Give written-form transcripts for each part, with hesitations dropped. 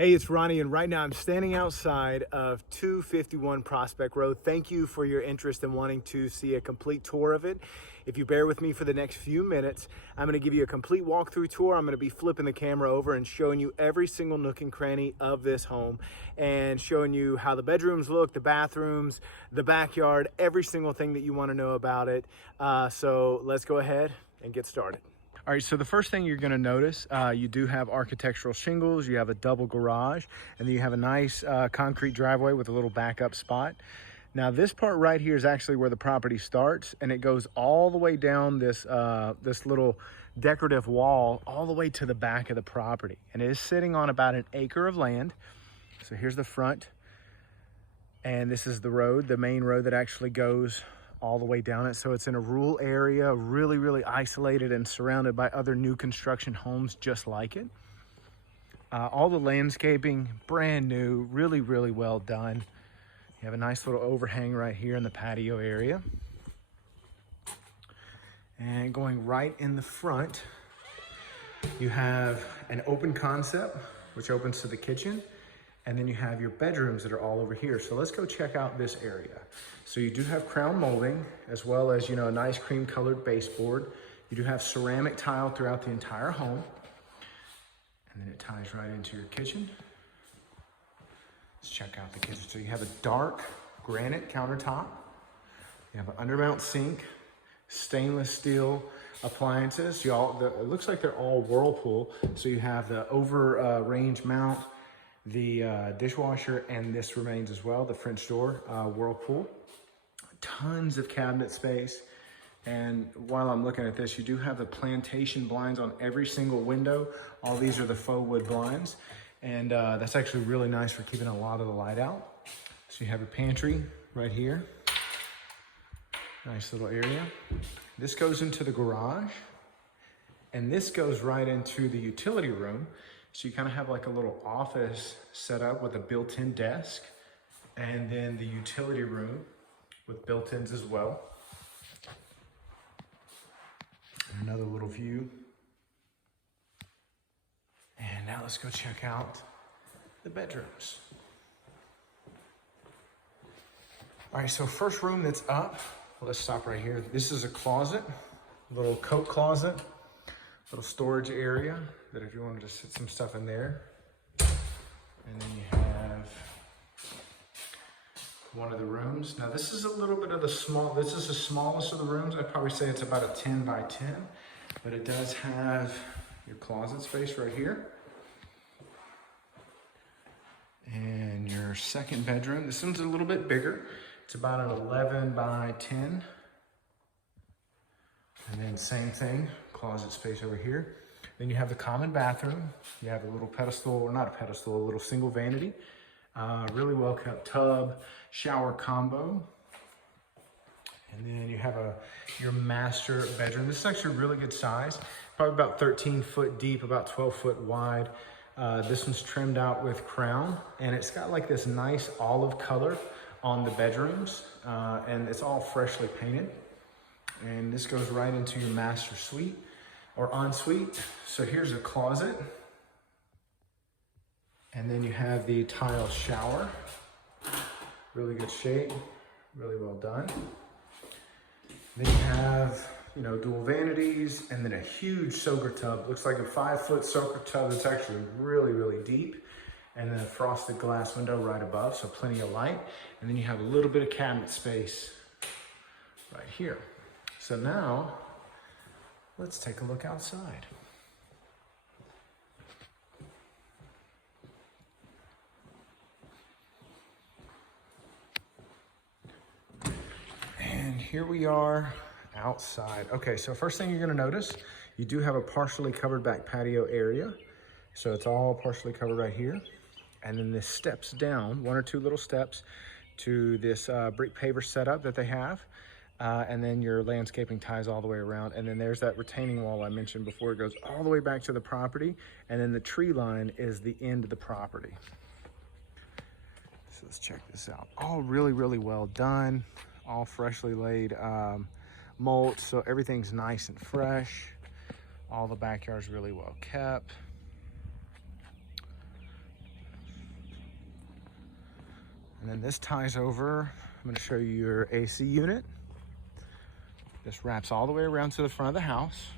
Hey, it's Ronnie, and right now I'm standing outside of 251 Prospect Road. Thank you for your interest in wanting to see a complete tour of it. If you bear with me for the next few minutes, I'm going to give you a complete walkthrough tour. I'm going to be flipping the camera over and showing you every single nook and cranny of this home and showing you how the bedrooms look, the bathrooms, the backyard, every single thing that you want to know about it. So let's go ahead and get started. All right, so the first thing you're gonna notice, you do have architectural shingles, you have a double garage, and then you have a nice concrete driveway with a little backup spot. Now this part right here is actually where the property starts, and it goes all the way down this, this little decorative wall all the way to the back of the property. And it is sitting on about an acre of land. So here's the front, and this is the road, the main road that actually goes all the way down it. So it's in a rural area, really isolated and surrounded by other new construction homes just like it. All the landscaping, brand new, really well done. You have a nice little overhang right here in the patio area. And going right in the front, you have an open concept, which opens to the kitchen. And then you have your bedrooms that are all over here. So let's go check out this area. So you do have crown molding, as well as, a nice cream colored baseboard. You do have ceramic tile throughout the entire home. And then it ties right into your kitchen. Let's check out the kitchen. So you have a dark granite countertop. You have an undermount sink, stainless steel appliances. It looks like they're all Whirlpool. So you have the over range mount, the dishwasher, and this remains as well, the French door, Whirlpool. Tons of cabinet space. And while I'm looking at this, you do have the plantation blinds on every single window. All these are the faux wood blinds. And that's actually really nice for keeping a lot of the light out. So you have your pantry right here. Nice little area. This goes into the garage. And this goes right into the utility room. So you kind of have like a little office set up with a built-in desk, and then the utility room with built-ins as well. And another little view. And now let's go check out the bedrooms. All right, so first room that's up, let's stop right here. This is a closet, a little coat closet, little storage area that if you wanted to sit some stuff in there. And then you have one of the rooms. Now this is a little bit of this is the smallest of the rooms. I'd probably say it's about a 10 by 10, but it does have your closet space right here. And your second bedroom, this one's a little bit bigger. It's about an 11 by 10. And then same thing, closet space over here. Then you have the common bathroom. You have a little pedestal, or not a pedestal, a little single vanity. Really well kept tub, shower combo. And then you have your master bedroom. This is actually a really good size, probably about 13 foot deep, about 12 foot wide. This one's trimmed out with crown, and it's got like this nice olive color on the bedrooms, and it's all freshly painted. And this goes right into your master suite or ensuite. So here's a closet. And then you have the tile shower. Really good shape, really well done. Then you have, dual vanities, and then a huge soaker tub. Looks like a 5-foot soaker tub that's actually really deep. And then a frosted glass window right above, so plenty of light. And then you have a little bit of cabinet space right here. So now, let's take a look outside. And here we are outside. Okay, so first thing you're gonna notice, you do have a partially covered back patio area. So it's all partially covered right here. And then this steps down, 1 or 2 little steps, to this brick paver setup that they have. And then your landscaping ties all the way around. And then there's that retaining wall I mentioned before. It goes all the way back to the property. And then the tree line is the end of the property. So let's check this out. All really well done. All freshly laid mulch. So everything's nice and fresh. All the backyard's really well kept. then this ties over. I'm going to show you your AC unit. This wraps all the way around to the front of the house.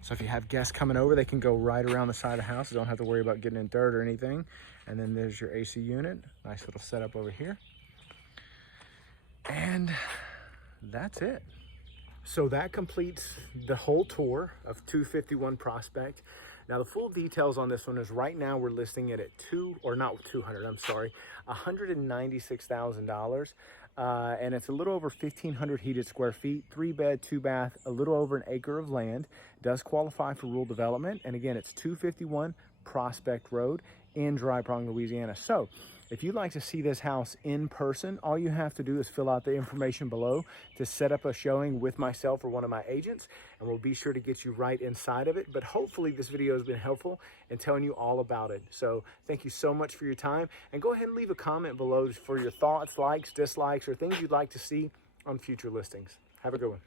So if you have guests coming over, they can go right around the side of the house. They don't have to worry about getting in dirt or anything. And then there's your AC unit. Nice little setup over here. And that's it. So that completes the whole tour of 251 Prospect. Now the full details on this one is right now we're listing it at $196,000. And it's a little over 1,500 heated square feet, 3-bed, 2-bath, a little over an acre of land. Does qualify for rural development. And again, it's 251 Prospect Road in Dry Prong, Louisiana. So if you'd like to see this house in person, all you have to do is fill out the information below to set up a showing with myself or one of my agents, and we'll be sure to get you right inside of it. But hopefully this video has been helpful in telling you all about it. So thank you so much for your time, and go ahead and leave a comment below for your thoughts, likes, dislikes, or things you'd like to see on future listings. Have a good one.